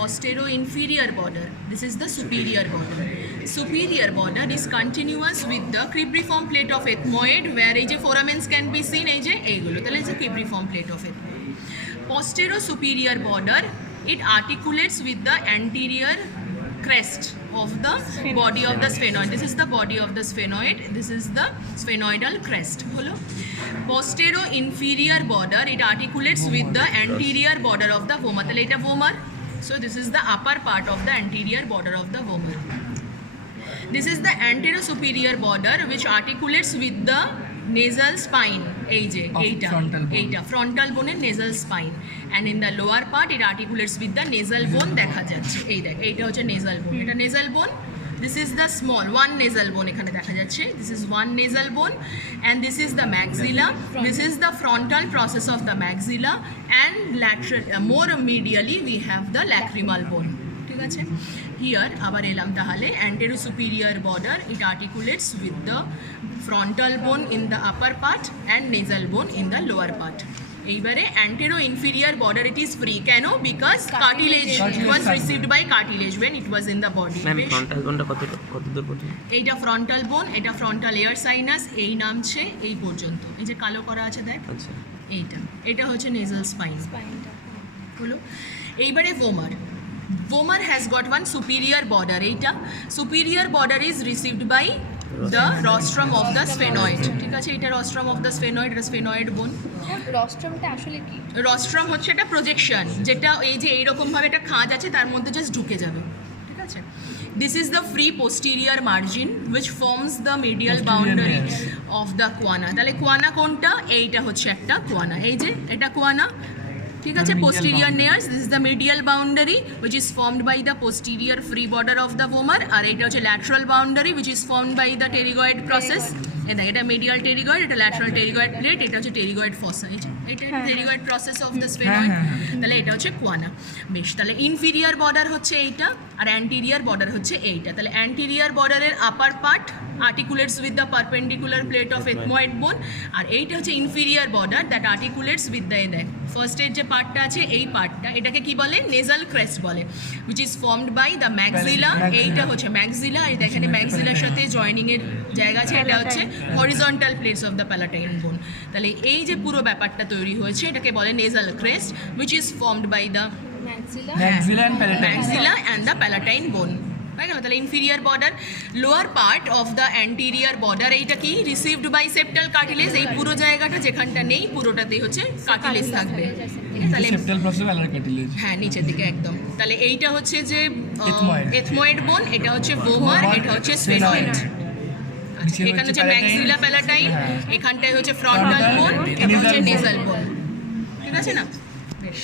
Posterior-inferior border. This is the superior border. Superior border is continuous with the cribriform plate of ethmoid, where এই যে foramens can be seen, এই যে এইগুলো, তাহলে এই যে cribriform plate of ethmoid. Posterior-superior border, it articulates with the anterior crest of the body of the sphenoid. This is the body of the sphenoid. This is the sphenoidal crest. Holo. Posterior-inferior border, it articulates with the anterior border of the vomer. তাহলে এটা vomer. So this is the upper part of the anterior border of the vomer. This is the anterior-superior border which articulates with the nasal spine. এই যে এইটা frontal bone এর nasal spine, and in the lower part it articulates with the nasal bone. দেখা যাচ্ছে এই দেখ, এইটা হচ্ছে nasal bone, এটা nasal bone. This is the small one nasal bone, এখানে দেখা যাচ্ছে, this is one nasal bone, and this is the maxilla. This is the frontal process of the maxilla, and lateral more medially we have the lacrimal bone. ঠিক আছে, here আবার এলাম তাহলে anterior superior border, it articulates with the frontal bone in the upper part and nasal bone in the lower part. এইবারে anterior inferior border, it is free. কেন? because cartilage was received by cartilage when it was in the body. Ma'am frontal বোনটা কত দূর পর্যন্ত? এইটা frontal বোন, এটা frontal air sinus, এই নামছে এই পর্যন্ত, এই যে কালো করা আছে দেখ, আচ্ছা এটা হচ্ছে নেজাল স্পাইন হলো। এইবারে vomer. Vomer has got one superior border. এইটা superior border is received by the rostrum of the sphenoid. ঠিক আছে, এটা rostrum of the sphenoid, এটা sphenoid bone. রস্ট্রামটা আসলে কি? রস্ট্রাম হচ্ছে একটা প্রজেকশন, যেটা এই যে এইরকম ভাবে একটা খাঁজ আছে, তার মধ্যে জাস্ট ঢুকে যাবে। ঠিক আছে, this is the free posterior margin which forms the medial boundary of the quana. তাহলে কোয়ানা কোনটা? এইটা হচ্ছে একটা কোয়ানা, এই যে এটা কোয়ানা। ঠিক আছে, posterior nares, this is the medial boundary which is formed by the posterior free border of the vomer, আর এটা হচ্ছে lateral boundary which is formed by the pterygoid process. এটা medial pterygoid, এটা lateral pterygoid plate, এটা হচ্ছে pterygoid fossa, এটা pterygoid process of the sphenoid. তাহলে এটা হচ্ছে কোয়ানা। বেশ, তাহলে inferior border হচ্ছে এইটা, আর anterior border হচ্ছে এইটা। তাহলে anterior border এর upper part articulates with the perpendicular plate of ethmoid bone, আর এইটা হচ্ছে inferior border that articulates with the first এর যে পার্টটা আছে, এই পার্টটা, এটাকে কি বলে? নেজাল ক্রেস্ট বলে, which is formed by the maxilla. এইটা হচ্ছে maxilla, এই দেখেন maxilla এর সাথে জয়েনিং এর জায়গা আছে, এটা হচ্ছে horizontal plates of the palatine bone. তাহলে এই যে পুরো ব্যাপারটা তৈরি হয়েছে, এটাকে বলে nasal crest, which is formed by the maxilla and the palatine bone. তাহলে inferior border, lower part of the anterior border, এইটা কি? Received by septal cartilage. এই পুরো জায়গাটা যেখানটা নেই, পুরোটাতেই হচ্ছে কার্টিলেজ থাকবে। ঠিক আছে, তাহলে সেপ্টাল প্রসেস আলার কার্টিলেজ, হ্যাঁ নিচের দিকে একদম। তাহলে এইটা হচ্ছে যে এথময়েড বোন, এটা হচ্ছে ভোমার, এটা হচ্ছে স্ফেনয়েড। এখানে হচ্ছে ম্যাক্সিলা প্যালাটাইন, এখানটায় হচ্ছে ফ্রন্টাল বোন, এটা হচ্ছে নেজাল বোন। ঠিক আছে না? বেশ।